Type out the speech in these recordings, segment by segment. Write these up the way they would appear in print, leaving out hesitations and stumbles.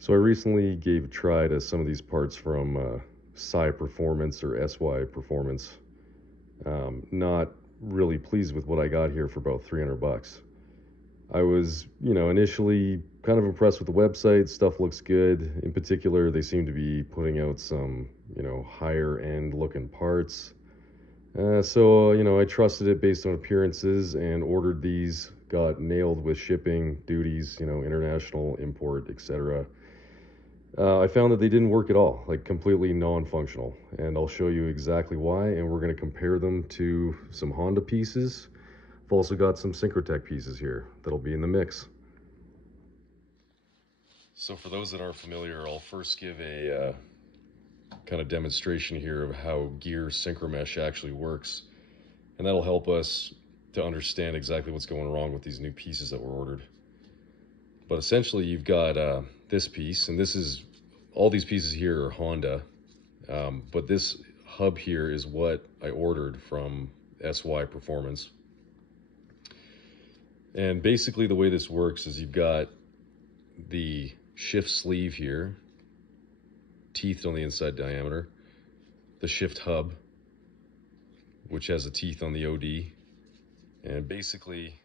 So I recently gave a try to some of these parts from SYPerformance or SYPerformance. Not really pleased with what I got here for about 300 bucks. I was, initially kind of impressed with the website. Stuff looks good. In particular, they seem to be putting out some, higher end looking parts. So I trusted it based on appearances and ordered these. Got nailed with shipping, duties, international import, etc. I found that they didn't work at all, like completely non-functional. And I'll show you exactly why, and we're going to compare them to some Honda pieces. I've also got some Syncrotech pieces here that'll be in the mix. So for those that aren't familiar, I'll first give a kind of demonstration here of how gear synchromesh actually works. And that'll help us to understand exactly what's going wrong with these new pieces that were ordered. But essentially you've got this piece, and this is, all these pieces here are Honda. But this hub here is what I ordered from SYPerformance. And basically the way this works is you've got the shift sleeve here, teethed on the inside diameter, the shift hub, which has a teeth on the OD, and basically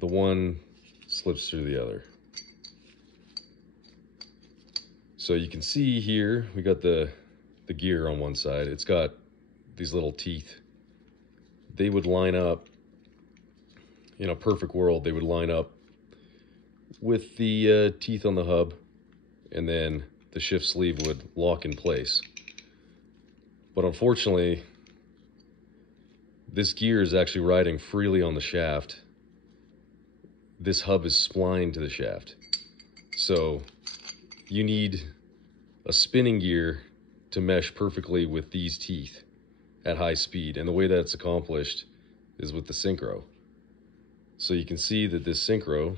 the one slips through the other. So you can see here, we got the gear on one side. It's got these little teeth. They would line up, in a perfect world, they would line up with the teeth on the hub, and then the shift sleeve would lock in place. But unfortunately, this gear is actually riding freely on the shaft. This hub is splined to the shaft. So you need a spinning gear to mesh perfectly with these teeth at high speed. And the way that's accomplished is with the synchro. So you can see that this synchro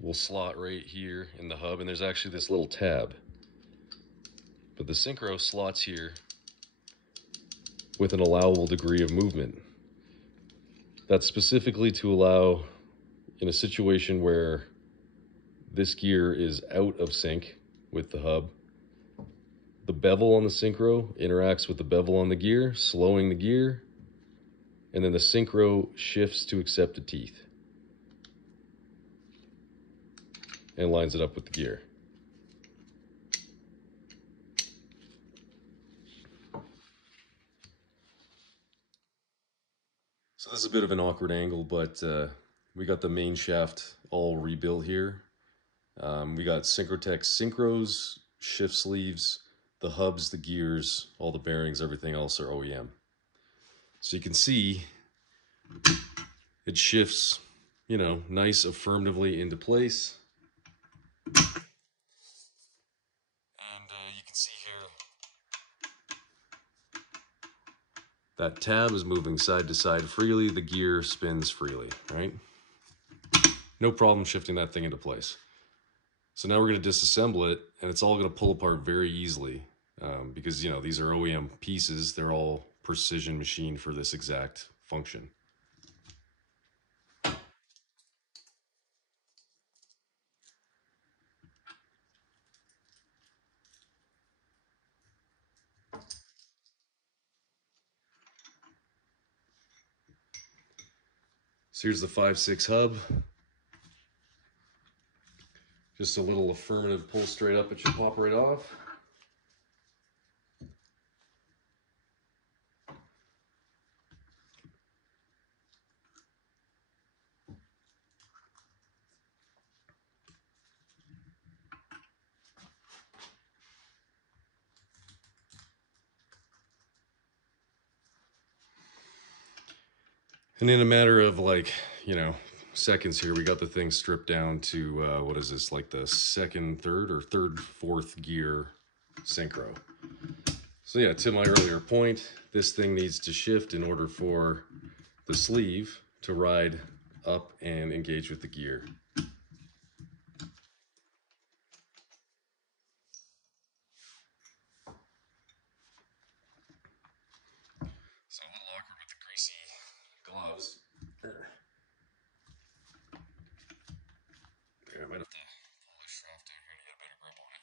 will slot right here in the hub, and there's actually this little tab. But the synchro slots here with an allowable degree of movement. That's specifically to allow, in a situation where this gear is out of sync with the hub, the bevel on the synchro interacts with the bevel on the gear, slowing the gear, and then the synchro shifts to accept the teeth and lines it up with the gear. So this is a bit of an awkward angle, but we got the main shaft all rebuilt here. We got Syncrotech synchros, shift sleeves, the hubs, the gears, all the bearings, everything else are OEM. So you can see it shifts, nice affirmatively into place. And you can see here that tab is moving side to side freely. The gear spins freely, right? No problem shifting that thing into place. So now we're going to disassemble it, and it's all going to pull apart very easily because, these are OEM pieces. They're all precision machined for this exact function. So here's the 5.6 hub. Just a little affirmative pull straight up, it should pop right off. And in a matter of seconds here, we got the thing stripped down to, what is this, like the second, third, or third, fourth gear synchro. So yeah, to my earlier point, this thing needs to shift in order for the sleeve to ride up and engage with the gear. So a little awkward with the greasy gloves. might have to pull this shaft out here to get a better grip on it.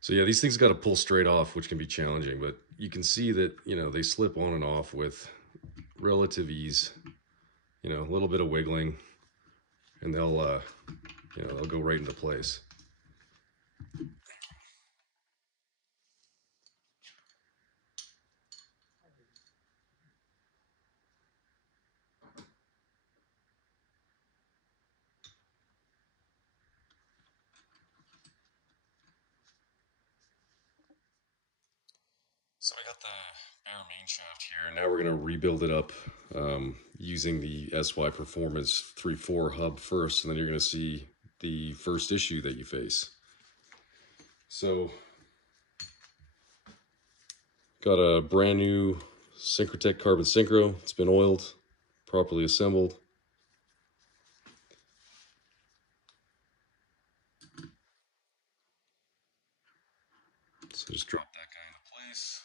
So yeah, these things got to pull straight off, which can be challenging, but you can see that, you know, they slip on and off with relative ease, you know, a little bit of wiggling, and they'll, you know, they'll go right into place. So we got the bare main shaft here, and now we're going to rebuild it up using the SYPerformance 3.4 hub first, and then you're going to see the first issue that you face. So, got a brand new Syncrotech carbon synchro. It's been oiled, properly assembled. So just drop that guy into place.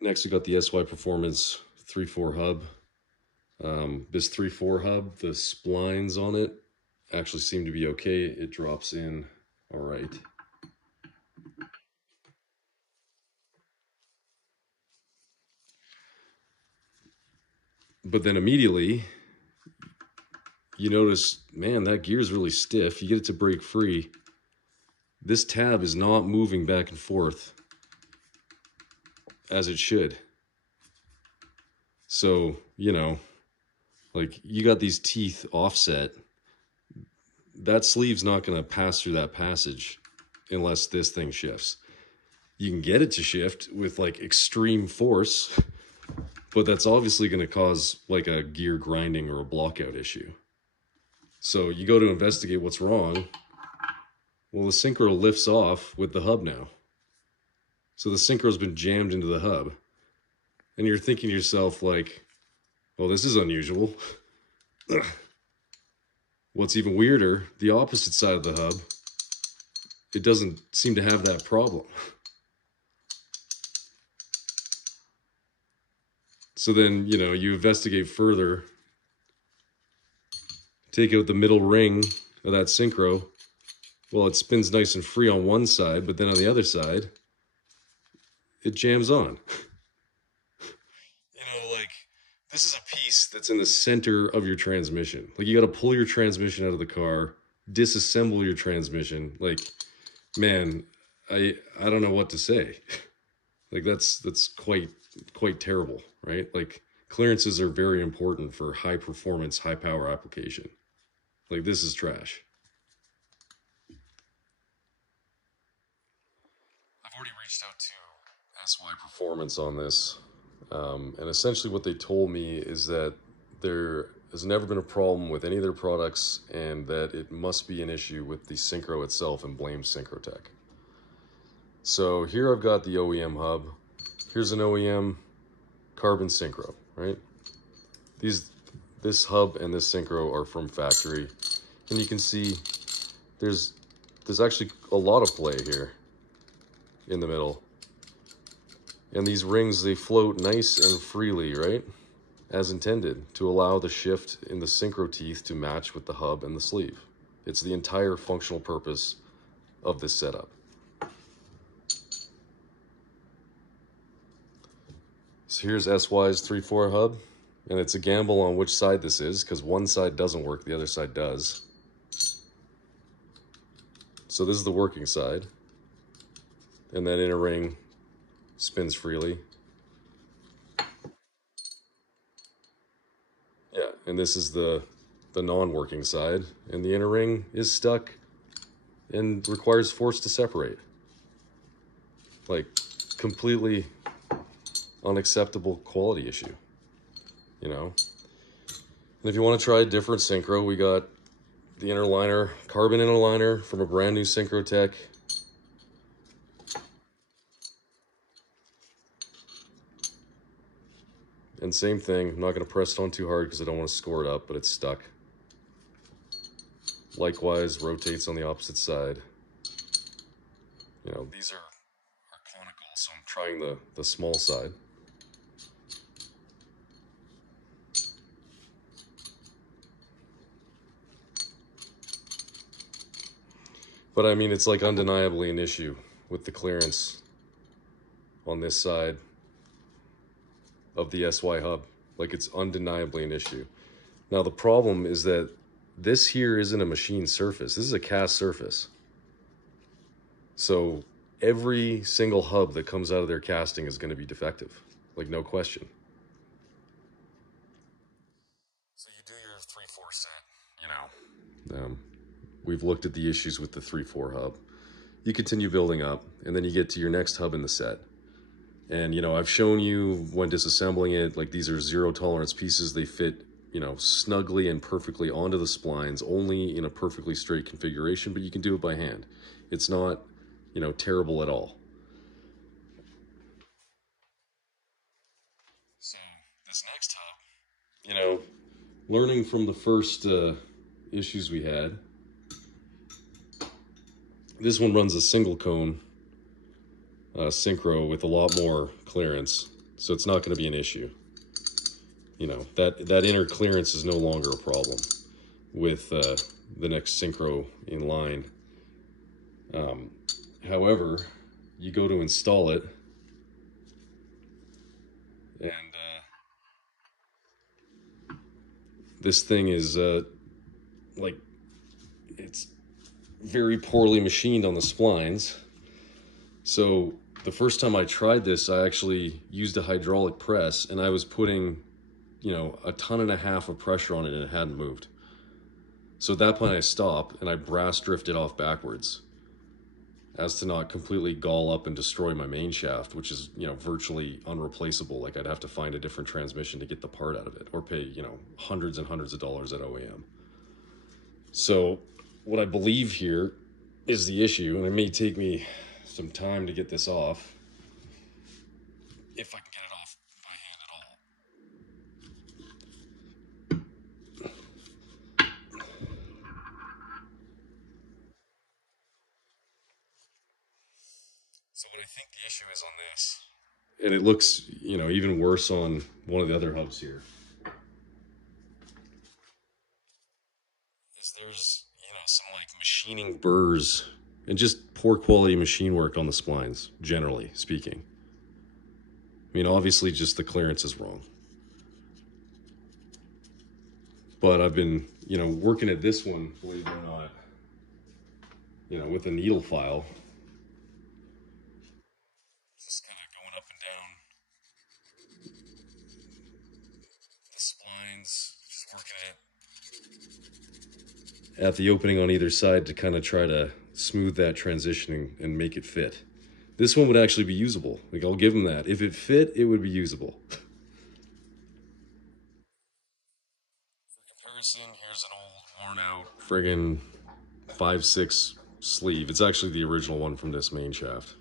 Next, we got the SYPerformance 3.4 hub. This 3.4 hub, the splines on it actually seem to be okay. It drops in all right. But then immediately, you notice, man, that gear's really stiff. You get it to break free. This tab is not moving back and forth as it should. So, you know, like you got these teeth offset. That sleeve's not going to pass through that passage unless this thing shifts. You can get it to shift with like extreme force, but that's obviously going to cause like a gear grinding or a blockout issue. So you go to investigate what's wrong. Well, the synchro lifts off with the hub now. So the synchro's been jammed into the hub. And you're thinking to yourself like, well, this is unusual. What's even weirder, the opposite side of the hub, it doesn't seem to have that problem. So then, you know, you investigate further, take out the middle ring of that synchro. Well, it spins nice and free on one side, but then on the other side, it jams on. You know, like, this is a piece that's in the center of your transmission. Like, you got to pull your transmission out of the car, disassemble your transmission. Like, man, I don't know what to say. Like, that's quite terrible, right? Like, clearances are very important for high performance, high power application. Like, this is trash. I've already reached out to SYPerformance on this. And essentially what they told me is that there has never been a problem with any of their products and that it must be an issue with the synchro itself and blame Syncrotech. So here I've got the OEM hub. Here's an OEM carbon synchro, right? This hub and this synchro are from factory. And you can see there's actually a lot of play here in the middle. And these rings, they float nice and freely, right? As intended, to allow the shift in the synchro teeth to match with the hub and the sleeve. It's the entire functional purpose of this setup. So here's SY's 3.4 hub, and it's a gamble on which side this is, because one side doesn't work, the other side does. So this is the working side, and that inner ring spins freely. Yeah, and this is the non-working side, and the inner ring is stuck and requires force to separate. Like, completely unacceptable quality issue, you know? And if you want to try a different synchro, we got the inner liner, carbon inner liner from a brand new Syncrotech. And same thing, I'm not going to press it on too hard because I don't want to score it up, but it's stuck. Likewise, rotates on the opposite side. You know, these are conical so I'm trying the small side. But I mean, it's like undeniably an issue with the clearance on this side of the SY hub. Like, it's undeniably an issue. Now, the problem is that this here isn't a machine surface. This is a cast surface. So every single hub that comes out of their casting is going to be defective. Like, no question. So you do your 3/4 set, you know. We've looked at the issues with the 3/4 hub. You continue building up, and then you get to your next hub in the set. And, you know, I've shown you when disassembling it, like, these are 0 tolerance pieces. They fit, you know, snugly and perfectly onto the splines, only in a perfectly straight configuration, but you can do it by hand. It's not, you know, terrible at all. So this next hub, you know, learning from the first issues we had, this one runs a single cone synchro with a lot more clearance, so it's not going to be an issue. You know, that inner clearance is no longer a problem with the next synchro in line. However, you go to install it, and this thing is like, it's very poorly machined on the splines. So the first time I tried this, I actually used a hydraulic press, and I was putting, you know, 1.5 tons of pressure on it, and it hadn't moved. So at that point I stopped, and I brass drifted off backwards, as to not completely gall up and destroy my main shaft, which is, you know, virtually unreplaceable. Like, I'd have to find a different transmission to get the part out of it, or pay, you know, hundreds and hundreds of dollars at OEM. So what I believe here is the issue, and it may take me some time to get this off, if I can get it off by hand at all. So what I think the issue is on this, and it looks, you know, even worse on one of the other hubs here, is there's, you know, some like machining burrs and just poor quality machine work on the splines, generally speaking. I mean, obviously just the clearance is wrong. But I've been, you know, working at this one, believe it or not, you know, with a needle file. Just kind of going up and down the splines, just working it at the opening on either side to kind of try to smooth that transitioning and make it fit. This one would actually be usable. Like, I'll give them that. If it fit, it would be usable. For comparison, here's an old, worn out friggin' 5/6 sleeve. It's actually the original one from this main shaft.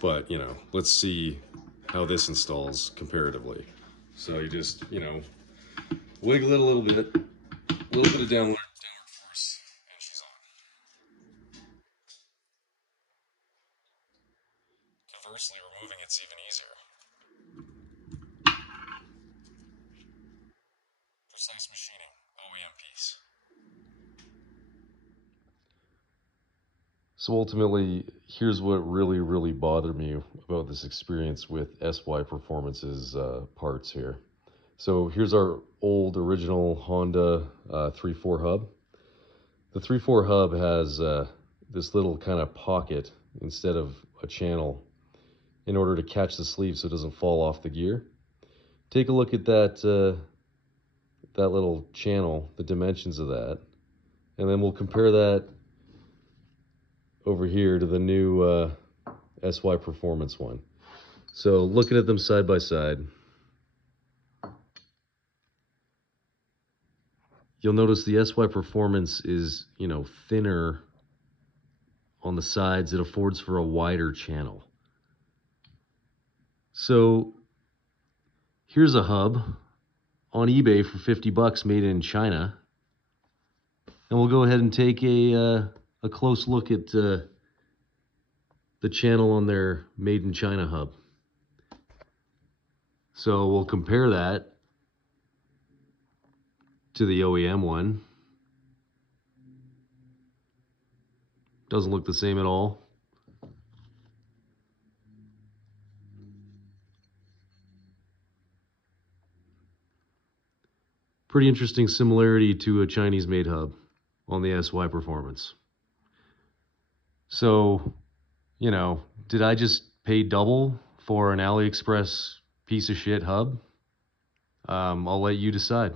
But, you know, let's see how this installs comparatively. So you just, you know, wiggle it a little bit of downward force, and she's on. Conversely, removing it's even easier. Precise machining, OEM piece. So ultimately, here's what really, really bothered me about this experience with SYPerformance's parts here. So here's our old original Honda 3/4 hub. The 3/4 hub has this little kind of pocket instead of a channel in order to catch the sleeve so it doesn't fall off the gear. Take a look at that, that little channel, the dimensions of that, and then we'll compare that over here to the new SYPerformance one. So looking at them side by side, you'll notice the SYPerformance is, you know, thinner on the sides. It affords for a wider channel. So here's a hub on eBay for 50 bucks made in China. And we'll go ahead and take a close look at the channel on their Made in China hub. So we'll compare that to the OEM one. Doesn't look the same at all. Pretty interesting similarity to a Chinese-made hub on the SYPerformance. So, you know, did I just pay double for an AliExpress piece of shit hub? I'll let you decide.